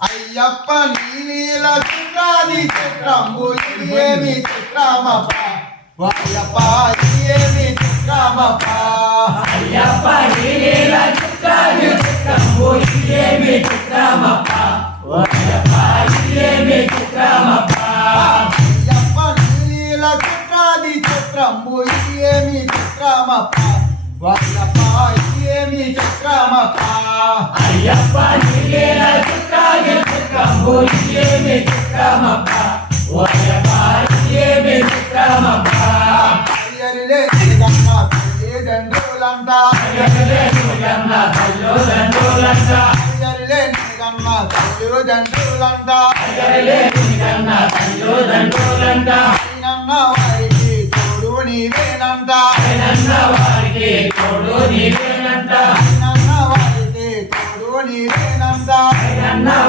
అయ్యప్ప నీలీల చిత్రాది చిత్రంబు ఇది ఏమి చిత్రమప్ప అయ్యప్ప ఇది ఏమి చిత్రమప్ప అయ్యప్ప నీలీల చిత్రాది చిత్రంబు ఇది ఏమి చిత్రమప్ప అయ్యప్ప ఇది ఏమి చిత్రమప్ప అయ్యప్ప నీలీల చిత్రాది చిత్రంబు ఇది ఏమి చిత్రమప్ప అయ్యప్ప ఇది ఏమి చిత్రమప్ప అయ్యప్ప నీలీల చిత్రాది చిత్రంబు ఇది ఏమి చిత్రమప్ప అయ్యప్ప ఇది ఏమి చిత్రమప్ప అయ్యరిలే నిగమ్మ తల్లిదండ్రులంట అయ్యరిలే నిగమ్మ తల్లిదండ్రులంట అయ్యరిలే నిగమ్మ తల్లిదండ్రులంట అయ్యరిలే నిగమ్మ తల్లిదండ్రులంట అయినన్న వారికి తోడు నీవేనంట అయినన్న